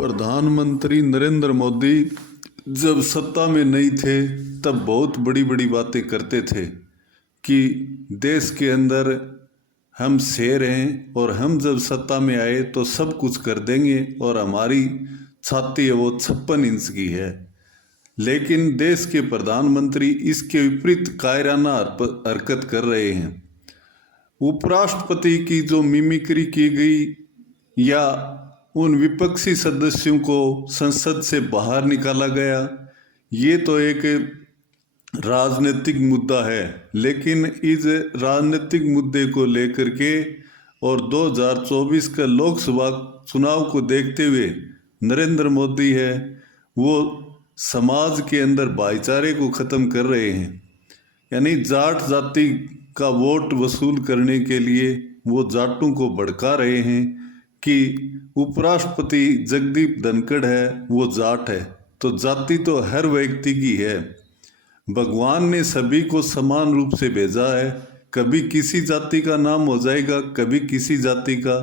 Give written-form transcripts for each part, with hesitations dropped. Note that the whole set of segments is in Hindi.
प्रधानमंत्री नरेंद्र मोदी जब सत्ता में नहीं थे तब बहुत बड़ी बड़ी बातें करते थे कि देश के अंदर हम शेर हैं और हम जब सत्ता में आए तो सब कुछ कर देंगे और हमारी छाती है वो 56 इंच की है। लेकिन देश के प्रधानमंत्री इसके विपरीत कायराना हरकत कर रहे हैं। उपराष्ट्रपति की जो मिमिक्री की गई या उन विपक्षी सदस्यों को संसद से बाहर निकाला गया, ये तो एक राजनीतिक मुद्दा है। लेकिन इस राजनीतिक मुद्दे को लेकर के और 2024 का लोकसभा चुनाव को देखते हुए नरेंद्र मोदी है वो समाज के अंदर भाईचारे को ख़त्म कर रहे हैं। यानी जाट जाति का वोट वसूल करने के लिए वो जाटों को भड़का रहे हैं कि उपराष्ट्रपति जगदीप धनखड़ है वो जाट है, तो जाति तो हर व्यक्ति की है। भगवान ने सभी को समान रूप से भेजा है, कभी किसी जाति का नाम हो जाएगा कभी किसी जाति का।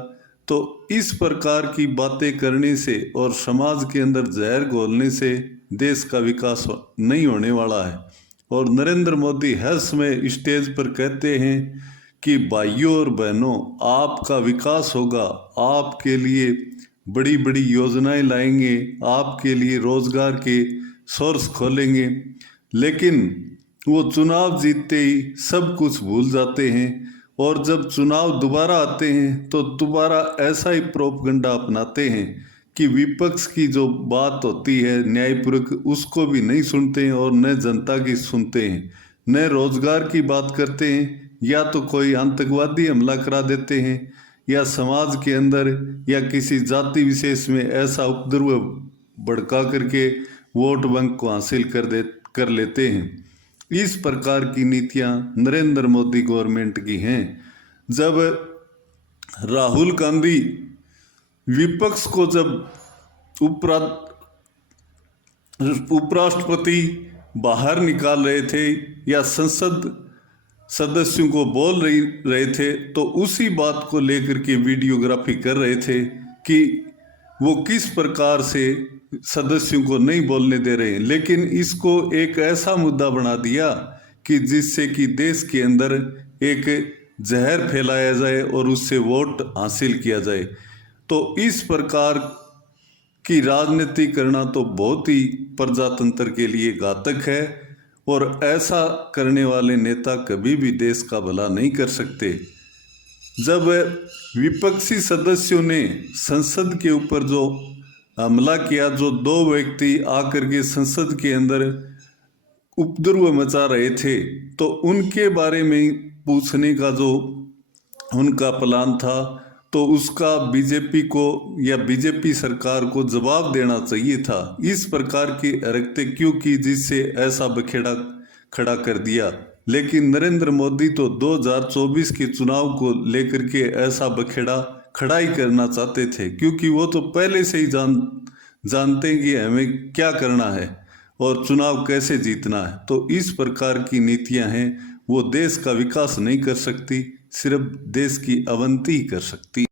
तो इस प्रकार की बातें करने से और समाज के अंदर जहर घोलने से देश का विकास नहीं होने वाला है। और नरेंद्र मोदी हर समय स्टेज पर कहते हैं कि भाइयों और बहनों आपका विकास होगा, आपके लिए बड़ी बड़ी योजनाएं लाएंगे, आपके लिए रोजगार के सोर्स खोलेंगे। लेकिन वो चुनाव जीतते ही सब कुछ भूल जाते हैं और जब चुनाव दोबारा आते हैं तो दोबारा ऐसा ही प्रोपगंडा अपनाते हैं कि विपक्ष की जो बात होती है न्यायपूर्वक उसको भी नहीं सुनते हैं और न जनता की सुनते हैं, न रोजगार की बात करते हैं। या तो कोई आतंकवादी हमला करा देते हैं या समाज के अंदर या किसी जाति विशेष में ऐसा उपद्रव भड़का करके वोट बैंक को हासिल कर लेते हैं। इस प्रकार की नीतियां नरेंद्र मोदी गवर्नमेंट की हैं। जब राहुल गांधी विपक्ष को जब उपराष्ट्रपति बाहर निकाल रहे थे या संसद सदस्यों को बोल रहे थे तो उसी बात को लेकर के वीडियोग्राफी कर रहे थे कि वो किस प्रकार से सदस्यों को नहीं बोलने दे रहे हैं। लेकिन इसको एक ऐसा मुद्दा बना दिया कि जिससे कि देश के अंदर एक जहर फैलाया जाए और उससे वोट हासिल किया जाए। तो इस प्रकार की राजनीति करना तो बहुत ही प्रजातंत्र के लिए घातक है और ऐसा करने वाले नेता कभी भी देश का भला नहीं कर सकते। जब विपक्षी सदस्यों ने संसद के ऊपर जो हमला किया, जो दो व्यक्ति आकर के संसद के अंदर उपद्रव मचा रहे थे, तो उनके बारे में पूछने का जो उनका प्लान था तो उसका बीजेपी को या बीजेपी सरकार को जवाब देना चाहिए था। इस प्रकार की हरकतें क्यों की जिससे ऐसा बखेड़ा खड़ा कर दिया। लेकिन नरेंद्र मोदी तो 2024 के चुनाव को लेकर के ऐसा बखेड़ा खड़ा ही करना चाहते थे, क्योंकि वो तो पहले से ही जानते हैं कि हमें क्या करना है और चुनाव कैसे जीतना है। तो इस प्रकार की नीतियां हैं वो देश का विकास नहीं कर सकती, सिर्फ देश की अवनति कर सकती।